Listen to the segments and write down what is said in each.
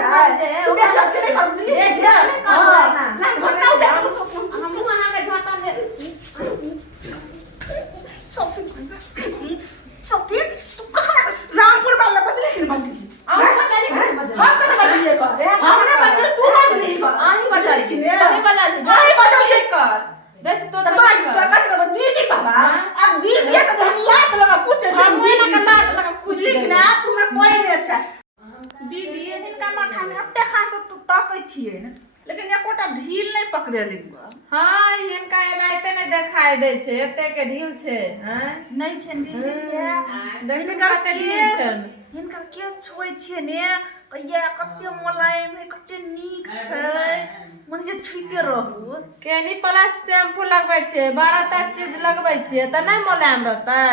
छै तू बे सब नहीं कर बुझली ना घटना उठा हम वहां के झटा में सब तू कहां रामपुर वाला बजले कि बंदी हम पता बजले हमने बजले तू बजली आही बजाई कि ने आही बजाई कर बस तो का कर दीदी बाबा अब दीदी के तो हम लात लगा कुछ हम ना के लात लगा कुछ ना तुम्हारा कोई नहीं अच्छा दीदी इनका माथा में अत्ते खान तू ताकै छिए न लेकिन एकोटा ढील नहीं पकड़े लेंगे हां इनका एनाइते नहीं दिखाई दे छे एते के ढील छे हैं नहीं छै दीदी देखते कते ढील छे इनका के छोय छिए ने कहिया कते मुलायम है कते नीक छै मन जे छुइते रहू केनी प्लस शैम्पू लगबै छे 12 तक चीज लगबै छे त नहीं मुलायम रहतै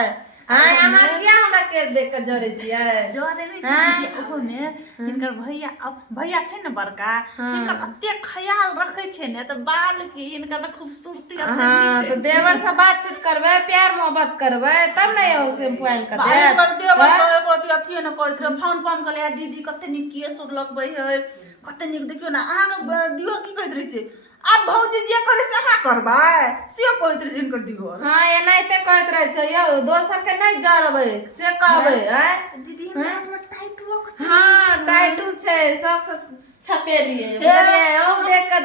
हां अहाँ किया हमरा के देख के जरे छिए जरे नहीं छै ओहो में इनकर भैया छै न बड़का इनका कते ख्याल रखै छै ने त बाल के इनका त खूबसूरती अते हां तो देवर से बातचीत करबे प्यार मोहब्बत करबे तब नहीं हो शैम्पू आन के दे कर देवर कते अथी न करत रे फोन कर दीदी कते नीक केस लगबै है कते नीक देखियो ना अहाँ दियो की कहत रही छै अब भौजी जे करे से अहाँ करबै से कहत रही जिनकर दियो हां एनाइते कहत रहे छै यौ दोसर के नहीं जरबै से कहबै हैं दीदी हमरा टाइटू हां टाइटू छै सब छपेलिए बुझलिए हम देख के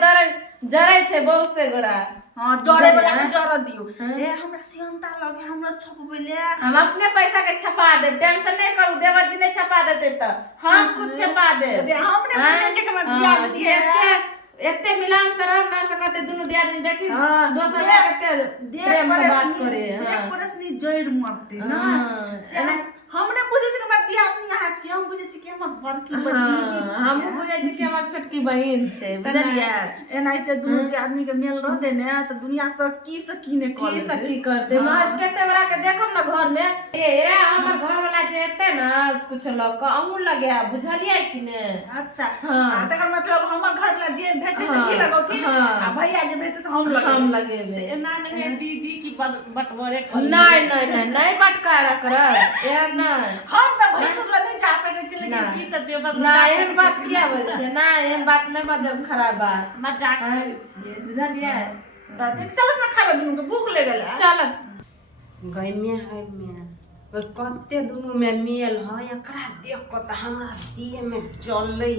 जरै छै बहुते गोरा हां जरे वाला के जरा दियो ए हमरा सियंता लगे हमरा छपबै ले हम अपने पैसा के छपा दे टेंशन नहीं करू देवर जी नहीं छपा देते त हम खुद छपा दे हमने पूछे छै कि हमरा दिया दिए एते मिलान शराब ना सकते दोनों दिया दिन देखी दोसर में कते प्रेम से बात करे हां परसनी जैर मरते ना हमने पूछे छै कि हमरा दिया अपनी यहाँ छी हम पूछे छी कि हमर बड़की बड़ी हम पूछे छी कि हमर छोटकी बहिन छै बुझलिए एनाइते दुनु के आदमी के मेल रह दे ने त दुनिया से की ने कर की से की करते महज केते बड़ा के देखम ना घर में ए हमर घर वाला जे एते ना कुछ लोग अमूल लगे बुझलिए कि ने अच्छा तकर मतलब हमर घर वाला जे भेटे से की लगौती आ भैया जे भेटे से हम लगेबे एना नहीं दीदी की बटवरे कर नहीं बटकारा कर हम त भैंसुर ल नहीं जा सकै छी लेकिन ई त देवर ना एहन बात किया बोले छै ना एहन बात नहीं मतलब खराब बात मजाक करे छिए बुझलिए त चलत ना खा ले दुनु के भूख लगल चलत गइमे कते दुनु में मेल है एकरा देख के त हमरा देह में जलै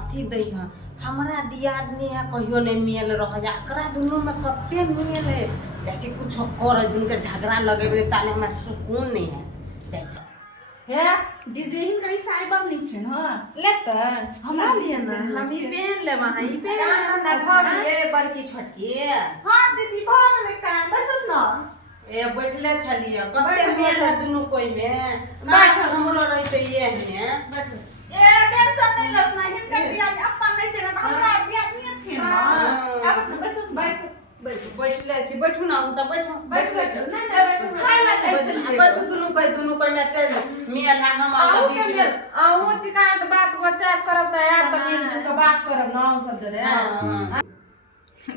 अथी दै है हमरा दियादनी है कहियो नहीं मेल रह एकरा दुनु में कते मेल है जैसे कुछ कर दुनु के झगड़ा लगेबे ताले हमरा सुकून नहीं है हे दीदी हिनकर साड़ी बड़ नीक छै न लेत हमरा दिए ना हम ई पहन लेब हां ई पहन ना भगिए बड़की छोटकी हां दीदी भऽ गेलै काम बैसु न ए बैठले छलिए कते मेल है दुनु कोई में बैठ हमरो रहते ये में बैठ ए टेंशन नहीं लो ना हिनकर दिया अपन नहीं छै ना हमरा दिया नहीं छै ना अब बैसु बैठले छी बैठू ना हम सब बैठले छी नहीं खाइ ला छै बस दुनु कोई में तेल मेल है हम आ बीच में आहू चिका त बात बचार करब त यार त मिल जुल के बात करब ना सब जरे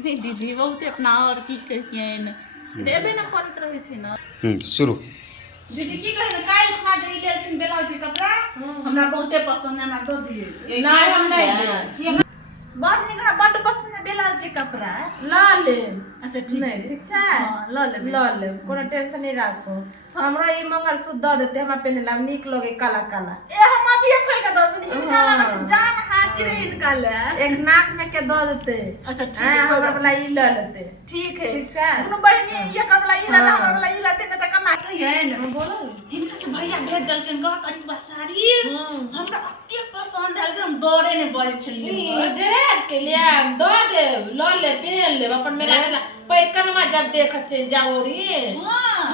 नहीं दीदी बहुते अपना और की कहियन देबे ना करत रहे छै ना शुरू दीदी की कहे काल खा जे लेकिन ब्लाउज के कपड़ा हमरा बहुते पसंद है हमरा दो दिए नहीं हम नहीं बड़ निक बड़ पसंद है ब्लाउज के कपड़ा ला ले अच्छा ठीक है ठीक छै हां ल ले कोनो टेंशन नहीं राखो हमरा ई मंगलसूत्र द देते हमरा पहनला नीक लगे काला काला ए हम अभी खोल के द दूनी इनका लगा जान हाजिर है इनका ले एक नाक में के द देते अच्छा ठीक है है हमरा वाला ई ल लेते ठीक है ठीक छै दोनों बहनी ये कपड़ा ई ला हमरा वाला ई लाते न त कमा कहिए न बोलो इनका तो भैया भेज देलकन गा करी बा साड़ी हमरा अत्ते पसंद आल हम डरे ने बजे छलिए डेढ़ के लिए द दे ल ले पहन ले अपन मेरा पैरकनमा जब देखत चल जाओरी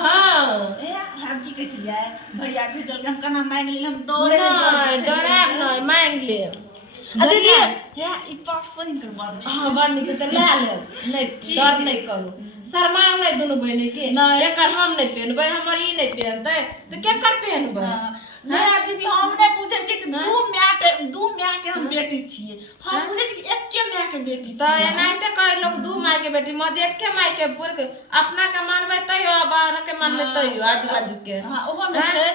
हां ए हम की कह छलिए भैया भेजल हम कना मांग ले हम डरे नहीं मांग ले दीदी हे ई परसों ही करबा हां बड़ निक त ले ले नहीं डर नहीं करू शर्माओ नहीं दोनों बहनी के एकर हम नहीं पहनबै हमर ई नहीं पहनतै त के कर पहनबै नहीं दीदी हमने पूछे छी कि दू माय के हम बेटी छिए हम पूछे छी कि एके माय के बेटी त एनाइते कह लोग दू माय के बेटी मजे एके माय के पुर के अपना के मानबै तइयो बाहर के मानबै तइयो आजू बाजू के हां ओहो में छै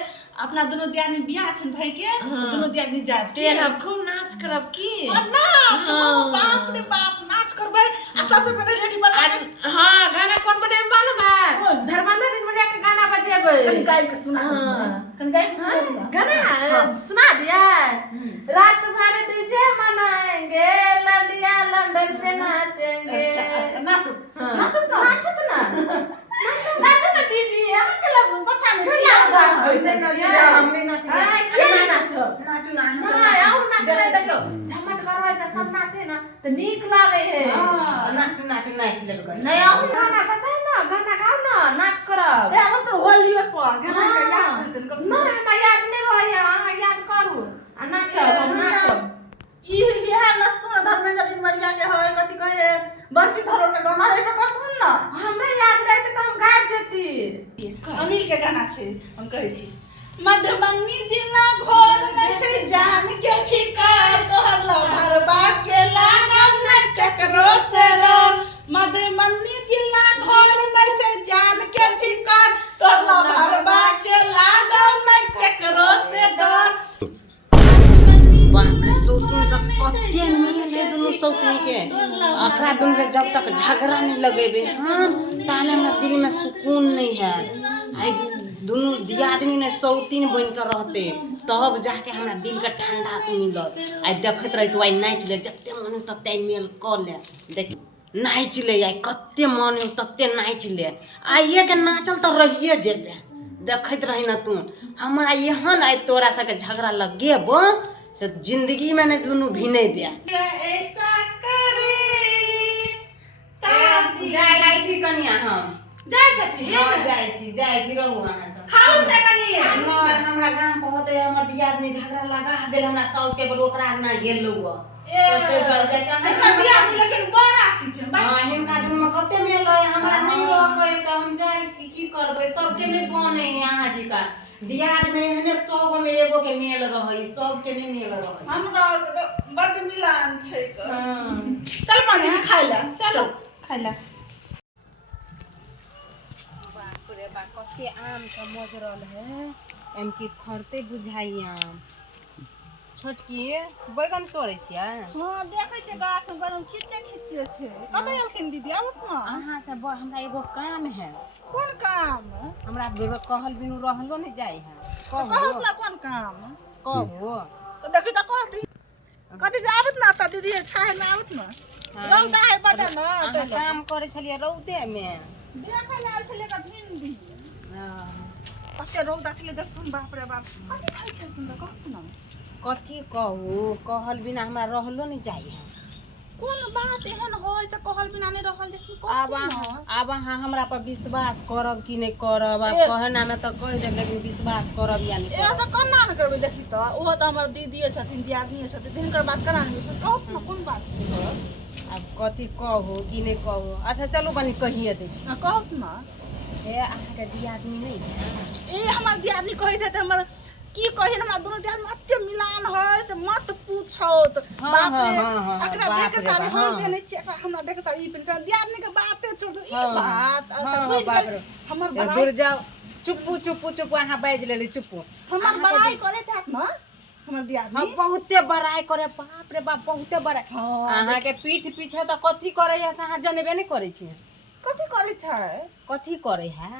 अपना दोनों दियादनी बियाह छन भाई के दोनों दियादनी जाब तेन हम खूब नाच नाच करब की नाच बाप रे बाप नाच करबै आ सबसे पहले रेडी बना हां गाना कौन बने मालूम है धर्मेंद्र बिंद्रिया के गाना बजेबै गाय के सुना गाय के सुना गाना सुना दिया रात भर डीजे मनाएंगे लंडिया लंदन पे नाचेंगे अच्छा नाचो नाचो ना दीदी हम के लग पछा में क्या उदास बैठे हमने नाच क्या नाचो नाचू और नाच रहे देखो झमट करबै त सब नाचे ना त नीक लागे है नाच लेबै नहीं और गाना बजाए ना गाना गाओ ना नाच करब ए अब तो होली और पर गाना के याद छै तन नहीं हम याद नहीं रही अहाँ याद करू आ नाचब हम नाचब इहे नस्तु न धर्मेंद्र बिंद्रिया के होय कथि कहे बंसी धरोर के गाना रे पे करथुन ना हमरा याद रहते त हम गायब जेती अनिल के गाना छै हम कहै छी मधुबनी जिला घोर नै छै जान के फिकर तोहर लभरबा के लागल नै ककरो से डर मधुबनी जिला घोर नै छै जान के फिकर तोहर लभरबा के लागल नै ककरो से डर बाप रे सौतीन सब कते मिल है दुनू सौतनी के अखरा दुनू के जब तक झगड़ा नहीं लगेबे हम ताले हमरा दिल में सुकून नहीं है आई दुनू दियादनी ने सौतीन बन कर रहते तब जाके हमरा दिल के ठंडा मिलत आई देखत रही तो आई नाच ले जत्ते मन तत्ते मेल क ले देख नाच ले आई कते मन तत्ते नाच ले आइए के नाचल तो रहिए जेबे देखत रही ना तू हमरा यहन आई तोरा सके झगड़ा लगेबो से जिंदगी में नहीं दुनू भिने बिया ऐसा करे जाय छी कनिया हम जाय छथि हां जाय छी रहू अहाँ सब खाऊ त कनिया नहीं हमरा गांव पहुंचे हमर दियादनी झगड़ा लगा देल हमरा साउस के बोल ओकरा ना गेल लौ तते घर जाय छै हमरा बियाह लेकिन बड़ा चीज छै हां हिनका दुनू में कते मेल रहे हमरा नहीं रहे त हम जाय छी की करबै सबके नहीं बने यहाँ जी का दियाद में हने 100 में एगो के मेल रहे सब के नहीं मेल रहे हमरा बड मिलान छै चल पानी खाइ ले चलो खाइला बाप रे बा कते आम सब मोजरल है एम की फरते बुझाई आम छोटकी बैगन तोड़े छियै हां देखै छै गाछ में गरम खिच्चे छै कतै एलखिन दीदी आबत ना अहाँ से हमरा एगो काम है कोन काम हमरा बेबे कहल बिनु रहलो नहीं जाय है कहत ना कोन काम कहू तो देखि त कहती कथि आबत ना त दीदी छाहे ना आबत ना रौदा है बड ना अहाँ काम करे छलिए रौदे में देखै ले आल छले का भिंडी कते रौदा छले देखथुन बाप रे बाप कथि खाइ छथुन त कहत ना कथी कहू कहल बिना हमरा रहलो नहीं जाय है कोन बात एहन होय से कहल बिना नहीं रहल जे अब अहाँ हमरा पर विश्वास करब कि नहीं करब अब कहना में तो कह दे लेकिन विश्वास करब या नहीं ए त कन्ना न करबै देखि त ओहो त हमर दीदी छथिन दियादनी छथिन तिनकर बात करा नहीं से कहत न कोन बात छै अब कथी कहू कि नहीं कहू अच्छा चलू बनी कहिए दै छी कहत न हे अहाँ के दियादनी नहीं है ए हमर दियादनी कहैत है त हमर की कहिन हमरा दुनु दियाद में अत्ते मिलान है से मत पूछौत बाप रे एकरा देख के सारी हम बेनै छी एकरा हमरा देख के सारी ई पेन दियादनी के बाते छोड़ दो ई बात अच्छा बुझ गए हमर दूर जाओ चुप्पू अहाँ बाज लेली चुप्पू हमर बड़ाई करे तात न हमर दियादनी हम बहुते बड़ाई करे बाप रे बाप बहुते बड़ाई अहाँ के पीठ पीछे त कथी करे है से अहाँ जनबे नहीं करे छी कथी करे छै कथी करे है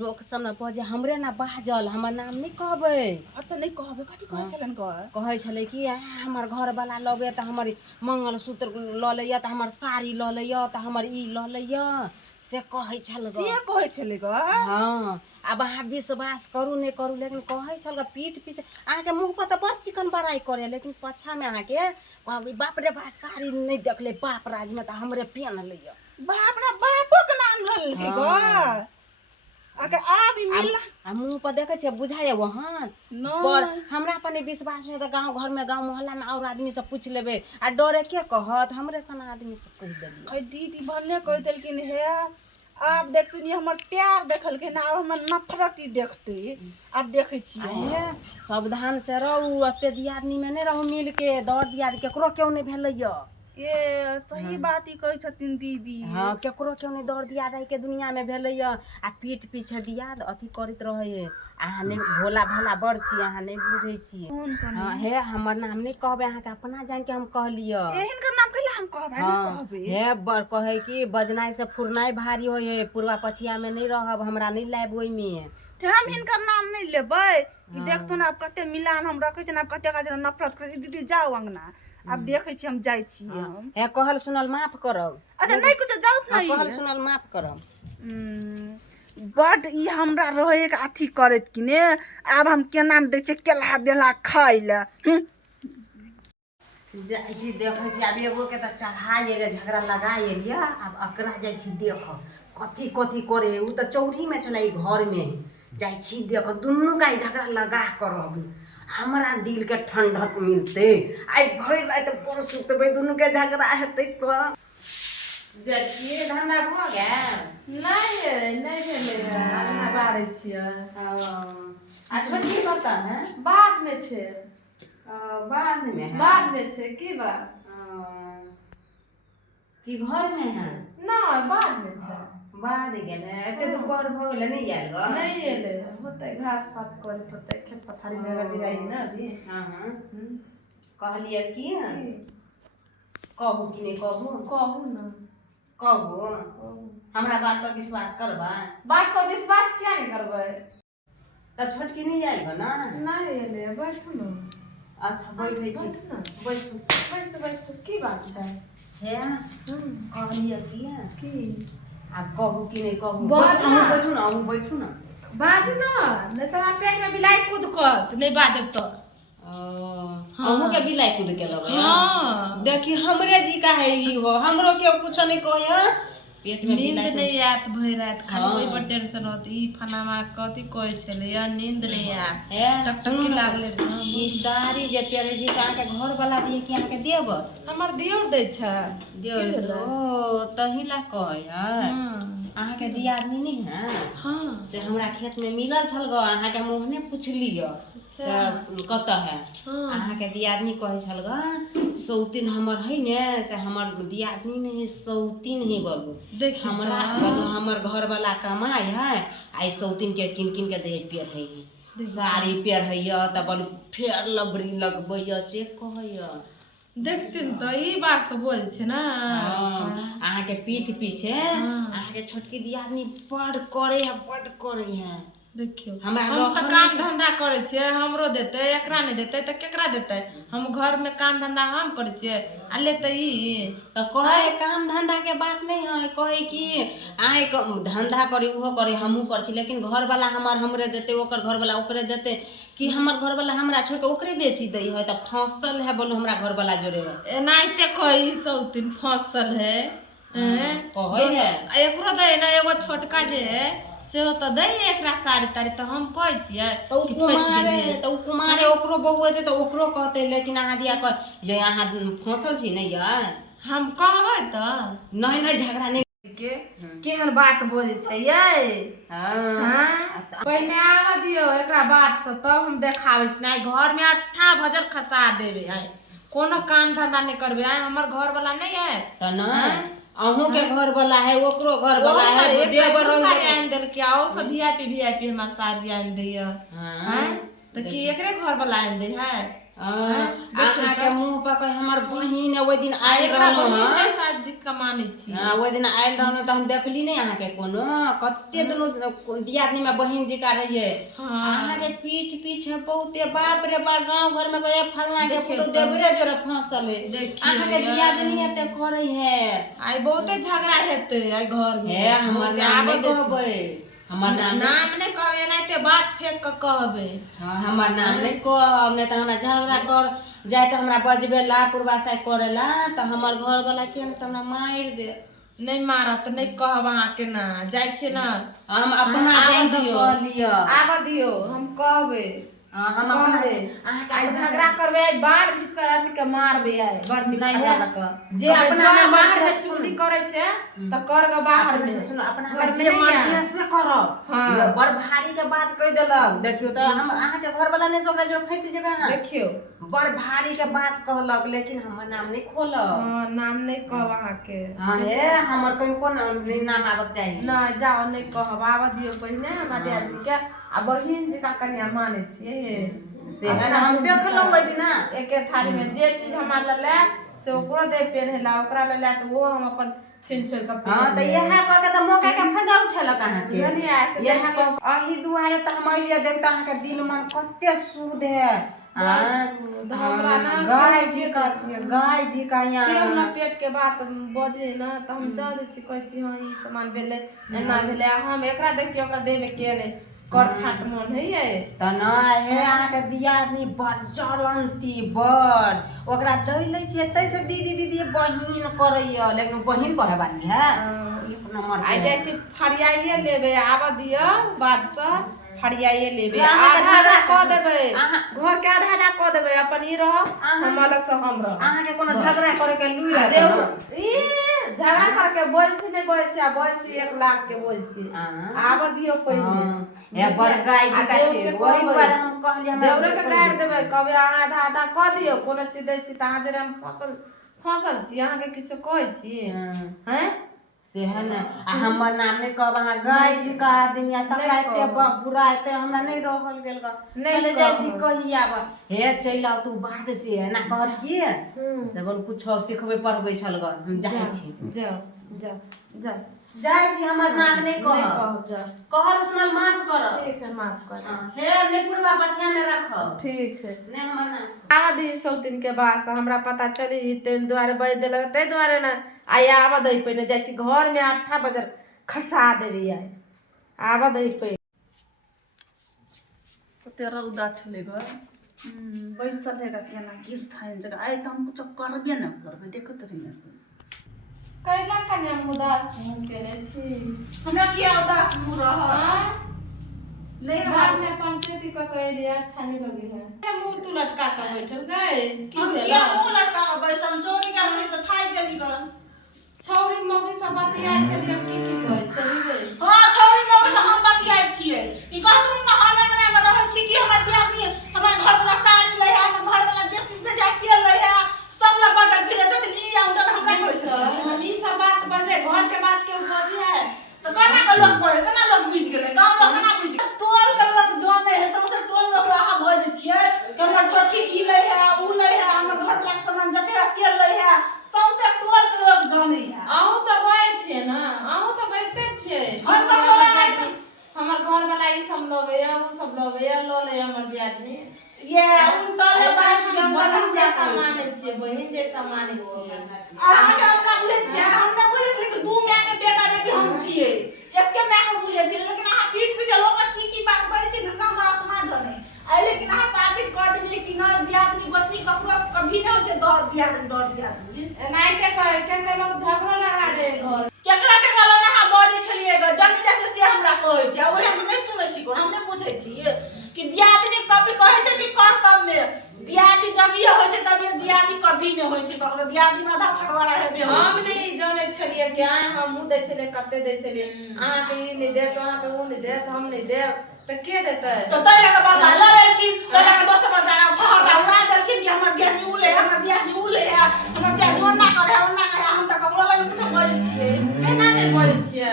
लोग सब न बजे हमरे ना बाजल हमर नाम नहीं कहबै अच्छा नहीं कहबै कथी कहै छलन कहै छले कि हमर घर वाला लबे त हमर मंगलसूत्र ल लैया त हमर साड़ी ल लैया त हमर ई ल लैया से कहै छल से कहै छले ग हां अब अहाँ विश्वास करू नहीं करू लेकिन कहै छल ग पीठ पीछे अहाँ के मुंह पर त बड़ चिकन बड़ाई करे लेकिन पछा में अहाँ के कहबै बाप रे बा साड़ी नहीं देखले बाप राज में त हमरे पहन लैया बाप रे बापो के नाम ल ले ग अगर आप ही मिलना आ मुंह पर देखे छे बुझाए वहां पर हमरा पर नहीं विश्वास है त गांव घर में गांव मोहल्ला में और आदमी से पूछ लेबे आ डरे के कहत हमरे सन आदमी से कह देली ए दीदी भन्ने कह देलकिन हे आप देखतनी हमर प्यार देखलकिन अब हमर नफरत ही देखते अब देखे छियै सावधान से रहू अत्ते दियादनी में नहीं रहू मिल के दौड़ दियाद केकरो क्यों नहीं भेलै य ये सही बात ही कहै छथिन दीदी। हाँ केकरो केओ नहीं दौड़ दिया के दुनिया में भेलै आ पीठ पीछे दिया अथी करैत रहे अहाँ नहीं भोला भाला बड़ छी अहाँ नहीं बुझै छी। हाँ हे हमर नाम नहीं कहबे अहाँ के अपना जान के हम कहलियो हिनकर नाम कैला हम कहबै नहीं कहबै। हे बड़ कहे कि बजनाई से फुरनाई भारी होय है पूर्वा पछिया में नहीं रहब हमरा नहीं लायब ओइ में। हम हिनकर नाम नहीं लेबै ई देखथुन आब कते मिलान हम रखै छी आब कते का नफरत करै दीदी जाओ अंगना अब देखै छी हम जाइ छी हम। हे कहल सुनल माफ करब। अच्छा नहीं कुछ जाउत नहीं कहल सुनल माफ करब। बड ई हमरा रहे के अथी करैत कि ने आब हम के नाम दै छै केला देला खाइ ले। जाइ छी देखै छी आब एगो के त चढ़ा एले झगड़ा लगा एलिया अब अकरा जाइ छी देख कथी कथी करे उ त चौरी में छलै घर में जाइ छी देख दुनू का झगड़ा लगा करब हमरा दिल के ठंडक मिलते आई भइल रात पर सुतबे दुनू के झगड़ा हेतै तो जटिए धंधा भ गेल नहीं भेले आधा बारे छियै आ छोटी बता है बाद में छे बाद में है बाद में छे की बात कि घर में है ना बाद में छे बाद गेले एते दुपहर भ गेले नहीं आयल ग नहीं एले होते घास पात करत होते खेत पथारी में अगर बिराई ना अभी। हां हां कहलिए कि कहू कि नहीं कहू ना कहू हमरा बात पर विश्वास करबा बात पर विश्वास क्या नहीं करबै त छोटकी नहीं आइब ना नहीं एले बैठू ना। अच्छा बैठे छी बैठू बैठू की बात है हे कहलिए कि अब कहू कि नहीं कहू बैठू बैठू ना बाज ना नहीं तो पेट में बिलाई कूद कर नहीं बाजब तो अहूँ के बिलाई कूद के लगे हाँ देखी हमरे जी का है ई हो हमरो के कुछ नहीं कहे पेट में नींद नहीं आत भई रात खाली ओइ पर टेंशन होत ई फनामा कथि कहै छले या नींद नहीं आ टकटकी लागले ई सारी जे पेरे छी से के घर वाला दिए कि आके देब हमर दियोर दै छ दियोर ओ तहिला कहे है अहाँ के दियादनी नहीं है हां से हमरा खेत में मिलल छल ग अहाँ के मुंह ने पूछलियो से कत है अहाँ के दियादनी कहे छल ग सौतीन हमर है ने से हमर दियादनी नहीं सौतीन ही बोलू देख हमरा हमर घर वाला कमाई है आई सौतीन के किन किन के दे पेड़ है साड़ी पेड़ है त बोलू फेर लबरी लगबै से कहय देखतिन तो ई बात सब बोल छे ना अहाँ के पीठ पीछे अहाँ के छोटकी दियादनी बड़ करे है देखियो हमरा हम तो काम धंधा करे छे हमरो देते एकरा नहीं देते त केकरा देते हम घर में काम धंधा हम करे छे आ लेते ई तो कहे काम धंधा के बात नहीं है कहे कि आए धंधा करे उहो करे हमहू कर छी लेकिन घर वाला हमरे देते ओकर घर वाला ओकरे देते कि हमर घर वाला हमरा छोड़ के ओकरे बेसी दई है त फसल है बोलो हमरा घर वाला जोरे एनाइते कही सौतीन फसल है कहे है एकरो दे ना एगो छोटका जे है से तो दे एकरा साड़ी तारी तो हम कह छिए तो कुमारे ओकरो बहु हेते तो ओकरो कहते लेकिन अहाँ दिया कह जे अहाँ फसल छी नहीं यार हम कहबै त नहीं नहीं झगड़ा नहीं के केहन बात बोले छै ये हां पहिने आवा दियो एकरा बात से तब हम देखाबै छी नहीं घर में अट्ठा भजर खसा देबे है कोनो काम धंधा नहीं करबे है हमर घर वाला नहीं है त ना अहूँ के घर वाला है ओकरो घर वाला है देवर सारी आन देल के आओ सब वीआईपी हम सारी आन दिया हां त की एकरे घर वाला आन दे है आहा के मुंह पर कहे हमर बहिन ओइ दिन आइल रहलो हां साथ जी कमाने छी हां ओइ दिन आइल रहलो त हम देखली नहीं आहा के कोनो कत्ते दुनु दियादनी में बहिन जी का रहिए आहा के पीठ पीछे बहुते बाप रे बा गांव घर में कहे फलना के पुतो देवरे जोरे फसल है आहा के दियादनी एते करे है आई बहुते झगड़ा हेते आई घर में है हमर नाम कहबै हमर नाम नहीं कहबे एनाते बात फेंक के कहबे हां हमर नाम नहीं कहब नहीं त हमरा झगड़ा कर जाय त हमरा बजबे ला पूर्वासा करेला त हमर घर वाला केन से हमरा मार दे नहीं मारत नहीं कहब अहाँ के ना जाय छे ना हम अपना जान के कह लियो आब दियो हम कहबे हम अपना कहबे आई झगड़ा करबे आई बाढ़ घिस कर आदमी के मारबे आई गर्मी नहीं नहीं है। लक जे अपना में बाहर में चुगली करे छे त कर ग बाहर में सुनो अपना घर में जे नहीं मर्जी है। से करब हाँ। बड़ भारी के बात कह देलक देखियो तो हम अहाँ के घर वाला ने सोकरा जो फंस जेबे अहाँ देखियो बड़ भारी के बात कहलक लेकिन हमर नाम नहीं खोलक हां नाम नहीं कह वहां के हां हे हमर कोन नाम आबक चाहिए ना जाओ नहीं कहब आवा दियो पहिने हमारे आदमी के आ बहिन जी का कन्या माने छिए से है ना हम देखलौ ओइ दिना एके थाली में जे चीज हमार ले से ओकरो दे पेनहला ओकरा ले तो वो हम अपन छिन छोड़ के हां त यह कह के त मौका के फायदा उठेलक अहाँ के यानी ऐसे यह अही दुआरे त हम अइलिए देखता अहाँ के दिल मन कते शुद्ध है हां हमरा ना गाय जी का छिए गाय जी का केओ यहाँ ना पेट के बात बजे ना त हम जा दे छी कहै छी हां ई सामान भेले एना भेले हम एकरा देखियो ओकरा देह में के ने कर छाट मन है ये त ना हे अहाँ के दियादनी बड़ जलंती बड़ ओकरा दै लै छै तै से दीदी दीदी बहिन करैया लेकिन बहिन कहे वाली है एक नंबर आई जाय छी फरियाइए लेबे आब दियो बाद से फरियाइए लेबे अहाँ के आधा आधा झगड़ा क देबे अहाँ- घर के आधा आधा क देबे अपन ई रह हम अलग से हम रह अहाँ के कोनो झगड़ा करे के लुई आ रहत देव ई झगड़ा करके बोल छी नहीं बोल छी आ बोल छी 1 लाख के बोल छी आब दियो पहिने ए बड़ गाय जी का देव छै के ओही कहबै। दुआरे हम कहलिए हमरा देवरे के गाड़ देबे कबे अहाँ आधा आधा क दियो कोनो चीज दै छी त अहाँ जरे हम फसल छी अहाँ के किछो कहै छी हैं से है ना आ हमर नाम नहीं कहब अहाँ गाय जी का आदमी आ तकरा नहीं एते कहब। बुरा एते हमरा नहीं रहल गेल ग नहीं नहीं जाय छी कहब। कही आब हे चल आउ तू बाद से है ना कहब की से बोल कुछ सिखबे पढ़बै छल ग हम जाय छी जाओ जाओ जाओ जाय छी हमर नाम नहीं नहीं कहब कहब जाओ कहल सुनल माफ करब ठीक है माफ कर हे नहीं पुरवा पछिया में रखब ठीक है नहीं हमर नाम आवा दी 100 दिन के बाद से हमरा पता चली ते द्वारे बज देलक ते द्वारे ना आई आवा दई पहिने जाय छी घर में 8 बजे खसा देबी आई आवा दई पे कते रौदा छले ग बैसल है केना गिर था जगह आई त हम कुछ करबे न करबे देखत रही न कैला कन्या उदास मुंह केने छी हमरा किया उदास मुंह रह हां नहीं बाद में पंचायती का कह दिया अच्छा नहीं लगी है ये मुंह तू लटका के बैठल गए की हम भेला किया मुंह लटका के बैसल चोरी का छी त थाई गेली ग छौरी मौगी सब बतियाई छलिए की कहै छली गे हां छौरी मौगी से हम बतियाई छियै ई कहतु न हम अंगना में रहै छी कि हमर दियादनी हमरा घर वाला साड़ी ले है हमर घर वाला जे चीज भेजा से ले है सब लोग बाजार फिरे छथिन ई आउंडल हमरा कहै छथिन हम ई सब बात बजे घर के बात क्यों बजी है तो कहना का लोग बोले केना लोग बुझ गेले गांव लोग केना बुझ गेले टोल के लोग जाने है सबसे टोल लोग रहा भज छियै कि हमर छोटकी ई ले है ऊ ले है हमर घर वाला के सामान जते से ले है सबसे टोल के लोग जाने है आहू तो बय छे ना आहू तो बैठते छे हम तो बोला नहीं। हमर घर वाला ई सब लोबे या ऊ सब लोबे या लो ले हमर दियादनी ये उन टोले बाज के हम बहिन जैसा माने छे बहिन जैसा माने छे अहाँ के हमरा बुझे छियै हमरा बुझे छियै कि दू माय के बेटा बेटी हम छियै एके माय के बुझे छियै लेकिन अहाँ पीठ पीछे लोग की बात कहै छी न हमरा आत्मा जाने आई लेकिन अहाँ साबित कर देलिए कि ना दियादनी गोतनी ककरो कभी नहीं होय छै दौड़ दियादनी एनाइते कहे केते लोग झगड़ो लगा दे घर केकरा केकरा लने अहाँ बोलै छलिए ग जन्म जाते से हमरा कहै छै ओहे हम नहीं सुनै छी कोन हम नहीं बुझै छी कि दियादनी कभी कहै छै कि कर्तव्य में दियादनी जब ये होय छै तब ये दियादनी कभी नहीं होय छै ककरो दियादनी में आधा फटवारा हेबे होय हम छै नहीं जाने छलिए कि आए हम मुंह दे छलिए कते दे छलिए अहाँ के ई नहीं दे तो अहाँ के ऊ नहीं दे तो हम नहीं दे तो के देते तो तैया के बात लड़ेलखिन तैया के दोस्त का जाना भाग हमरा देलखिन कि हमर दियादनी उले हमर दियादनी उले है हमर दियादनी ओना करे हम त ककरो लगे कुछ बोलै छियै केना नहीं बोलै छियै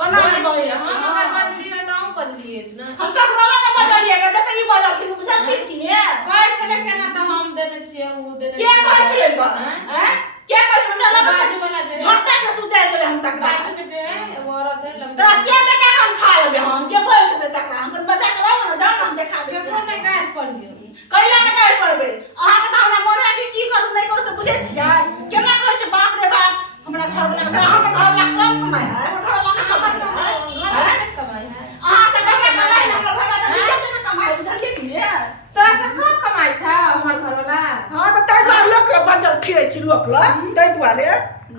कोना नहीं बोलै छियै छियै हम अगर बजलिए तो हम बजलिए ना हम ककरो लगे बजलिए ग जते ई बजलखिन बुझल छी कि ने कहै छले केना तो हम देने छियै ऊ देने के कहै छले ग हैं के कहै छले त लगा बाजू वाला जे झोटा के सुजाइ लेबे हम तक बाजू में जे एगो औरत है तोरा से बेटा हम खा लेबे हम जे बोलै त तकरा हम बचा के लाओ ना जान हम देखा दे केकरो नहीं गायर पड़ गेल कैला के गाय पड़बे अहाँ के हमरा मोने की करू नहीं करू से बुझे छियै केना कहै छै बाप रे बाप हमरा घर वाला के हमर घर वाला कम कमाय है हमर घर वाला ना कमाय है घर में कमाई है अहाँ से कैसे कमाय है हमर घर वाला नीचे से कमाय बुझलिए कि ने तोरा से कम कमाई छ हमर घर वाला हां त तै दुआरे लोग के बजल फिरै छी लोग ल तै दुआरे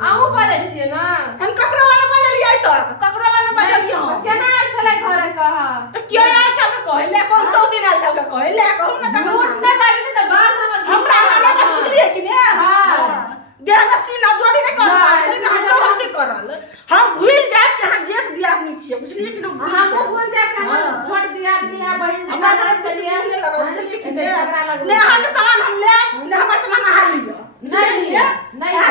आहू बजै छियै ना हम ककरो वाला बजलियै त ककरो वाला बजलियै हम केना आयल छलै घरे कहा किया आयल छ कहले कौन सौ दिन आल सब कहले कहू ना झूठ नहीं बाजली तो बात हमरा हमरा का बुझलिए कि ने हां देह में सीना जोड़ी नहीं कर पाए ना हम होचे करल हम भूल जाए कि हां जेठ दियादनी छिए बुझलिए कि ना हम भूल जाए कि हम छोट दियादनी है बहन हमरा तरफ से नहीं लगा बुझलिए कि ने हां के सामान हम ले ने हमर सामान आ लियो नहीं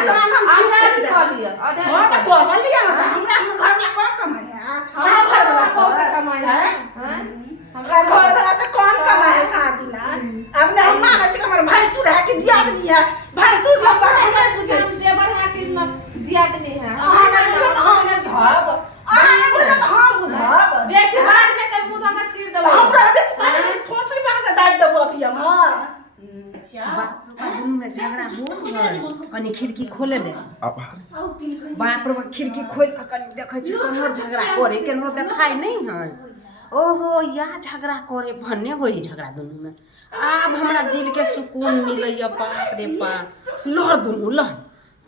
सामान हम आधा कर लिया आधा हां तो कर लिया ना हमरा हम घर वाला कौन कमाए हां घर वाला कौन कमाए हां हमरा घर वाला से कौन कमाए का दिना अब ने हम माने छी हमर भैंसुर है कि दियादनी है भैंसुर लंबा है तुझे देवर है कि न दियादनी है हां बुझाब बेसी बात में तो मुंह में चीर देबो हमरा बेसी बात ठोठरी बात के दाब देबो पिया हां रूम में झगड़ा हो कनी खिड़की खोले दे बाप रे खिड़की खोल के कनी देखै छी कोनो झगड़ा करे केनो देखाई नहीं है ओहो या झगड़ा करे भन्ने होई झगड़ा दुनू में अब हमरा दिल के सुकून मिलैया बाप रे बाप लड़ दुनू लड़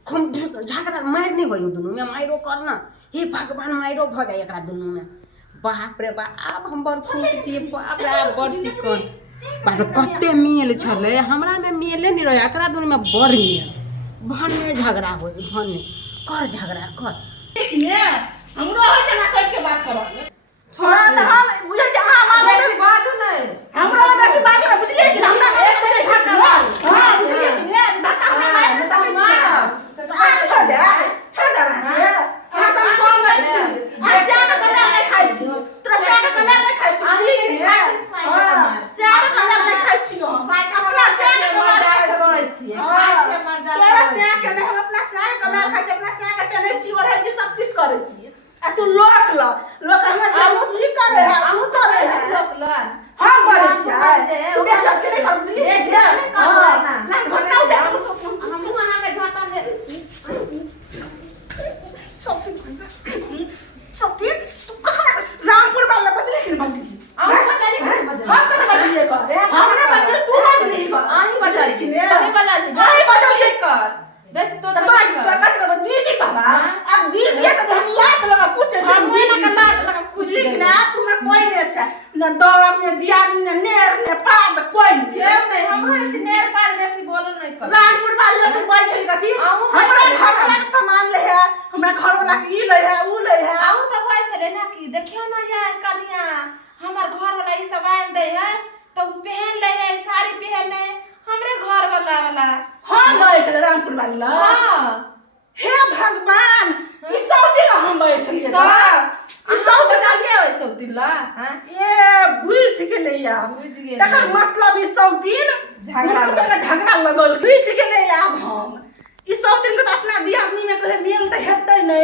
खूब झगड़ा मार नहीं होई दुनू में मारो करना हे भगवान मारो भ जाए एकरा दुनू में बाप रे बाप अब हम बड़ खुश छी बाप रे बड़ चिकन बाप कते मेल छले हमरा में मेले नहीं रहे एकरा दुनू में बड़ मेल भन्ने झगड़ा होई भन्ने कर झगड़ा कर ठीक ने हमरो होय छै ना सोच के बात करब छोड़ा त हम बुझै छै हां माने बेसी बाजू नहीं हमरा बेसी बाजू ना बुझलिए कि हमरा एक तने धक्का मार हां बुझलिए कि ने धक्का मार के सब मार छोड़ दे हां तो कौन नहीं छी आ ज्यादा कमे नहीं खाइ छी तोरा ज्यादा कमे नहीं खाइ छी ठीक ने हां ज्यादा कमे नहीं खाइ छी अपना ज्यादा कमे खाइ छी खाइ छी मर जा तोरा से के नहीं हम अपना ज्यादा कमे खाइ छी अपना ज्यादा पेनै छी और छी सब चीज करै छी आ तू लोक हमर जरूरी करे है हमहु करे है लोक ल हां करे छी तू बेसी सब नहीं समझली हां ना घंटा उठा हम वहां के झटा में सब तू कहां रामपुर वाला बजले कि बंदी हम पता नहीं हम कहां बजलिए का हमने बजले तू बज नहीं का आही बजाई कि नहीं बजाई आही बजलिए कर बेसी तो तो का दीदी कहबा अब दीदी के हम लात लगा कुछ हम ना के लात लगा कुछ ना तुम्हारा कोई नहीं अच्छा ना दौड़ ने दियाद ने नेर ने पाद कोई नहीं हमरा से नेर पाद बेसी बोलो नहीं कर रामपुर वाले तू बैठल कथी हमरा घर वाला के सामान ले है हमरा घर वाला के ई ले है ऊ ले है आऊ तो भाई छले ना कि देखियो ना यार कनिया हमर घर वाला ई सब आन दे है तो पहन ले है साड़ी पहन ले हमरे घर वाला हां बैठल रामपुर वाला हां हे भगवान ई सौदी हम बैठलिए तो ई सौदी के होय सौदिला हां ए बुझ गेलै या तकर मतलब ई सौदीन झगड़ा लगल बुझ गेलै आब हम ई सौदीन के तो अपना दियादनी में कहे मेल त हेतै नै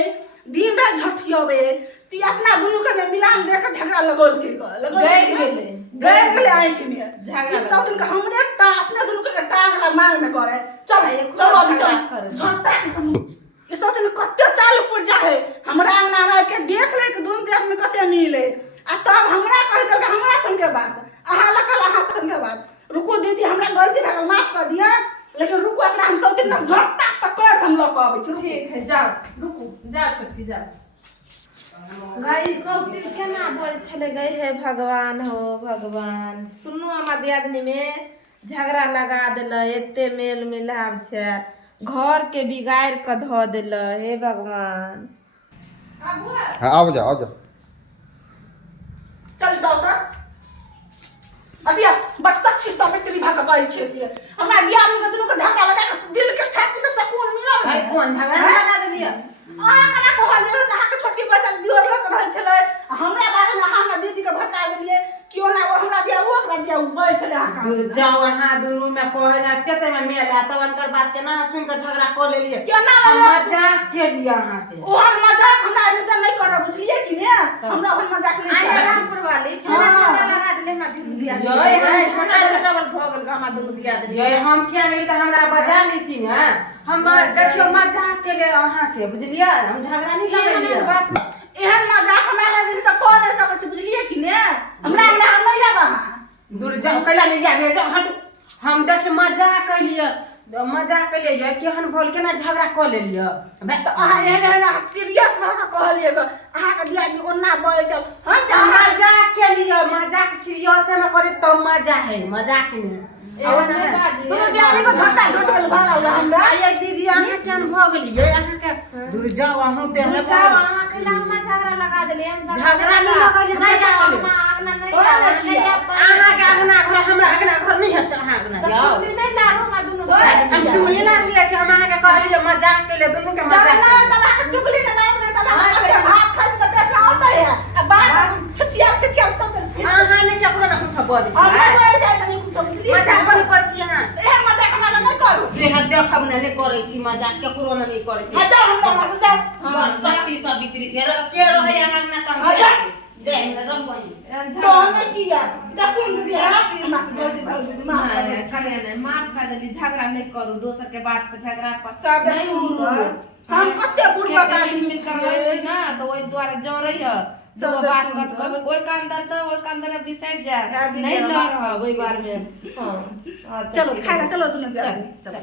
दिन रात झठियाबे ती अपना दुनू के में मिलान दे के झगड़ा लगल गैर गेले आंख में झगड़ा इस सौदीन के हमरे टा अपना दुनू के टांगला मांग में करे चल अभी चल झटका के सम ई सौदीन कते चाल ऊपर जाए हमरा अंगना में के देख ले के दुनू दियाद में कते मिले आ तब हमरा कह दे के हमरा संग के बात अहा लकल अहा संग के बात रुको दीदी हमरा गलती भए गेल माफ कर दिया लेकिन रुको एकरा हम सौदीन ना झटका पकड़ हम ल के आबै छी ठीक है जाओ रुको जाओ छोटकी जाओ गई सौदीन केना बोल छले गई है भगवान हो भगवान सुनू हमरा दियादनी में झगड़ा लगा देल एते मेल मिलाप छै घर के बिगाड़ के ध देल हे भगवान हाँ आओ जाओ चल जाओ त अबिया बस तक शीशा पे तेरी भगवाई छे से हमरा दियाद में दुनू के झगड़ा लगा के दिल के छाती के सुकून मिलल है कौन झगड़ा लगा दे दिया कना कहलिए से हां के छोटकी बच्चा दियोर लग रहे छले हमरा बारे में हमरा दीदी के भड़का देलिए क्यों ना वो हमरा दिया वो हमरा दिया बैठ छले हां जाओ हां दुनू में कहला केते में मेल है तब उनकर बात के ना सुन के झगड़ा कर लेलिए क्यों ना मजाक के लिया हां से ओ हम मजाक हमरा ऐसा नहीं करब बुझलिए कि ने हमरा हम मजाक नहीं आया रामपुर वाली केना झगड़ा लगा देले हमरा दिया छोटा छोटा बल भगल का हमरा दुनु दिया देली ये हम क्या नहीं तो हमरा बजा लेती ना हम देखियो मजाक के लिए हां से बुझलिए हम झगड़ा नहीं कर बात एहन मजाक हमरा दिन से कोन ऐसा कुछ बुझलिए कि ने हमरा नहीं आबा दूर जाओ कैला नहीं जाबे जाओ हट हम देखे मजाक कइलिए मजाक के लिए केहन बोल के ना झगड़ा कर लेलियो तो अहाँ एहन सीरियस भऽ कऽ कहलिए अहाँ के दियादनी ओन्ना बय चल हम मजाक के लिए मजाक सीरियस में करे तो मजा है मजाक में दोनों दियादनी को झोटा झोट बोल भागा हमरा ये दीदी अहाँ केहन भ गेलिए अहाँ के दूर जाओ अहूं ते अहाँ के नाम झगड़ा लगा देलिए झगड़ा नहीं लगल नहीं जाओ आगना नहीं अहाँ के अगना घर हमरा अगना घर नहीं है से अहाँ अगना जाओ नहीं लारो मा दुनु हम चुगली ला लिए कि हम अहाँ के कहलिए मजाक के लिए दोनों के मजाक तला के चुगली ना तला भात खाइ के पेट में औटै है आ बात छिछिया सब अहाँ ने केकरो ना कुछ बोल छी हम वैसे नहीं कुछ बुझली मजाक बनी कर छी अहाँ एहन मजाक हमरा नहीं करू से हत्या खब नहीं करे छी मजाक केकरो ना नहीं करे छी हटा हम तला से हां शक्ति सब बितरी छै के रहे अहाँ ना त जय हमरा रंगोई तो हमें किया देखूं दीदी हमरा से बोल दे माफ कर देली झगड़ा नहीं करू दोसर के बात पे झगड़ा पर सब नहीं उरू हम कते बुढ़वा का आदमी करबै छी ना तो ओइ द्वारा जोरै है जो बात मत कहबै ओइ के अंदर तो ओइ के अंदर बिसर जा नहीं लड़ ओइ बार में हां चलो खाना चलो दोनों चलो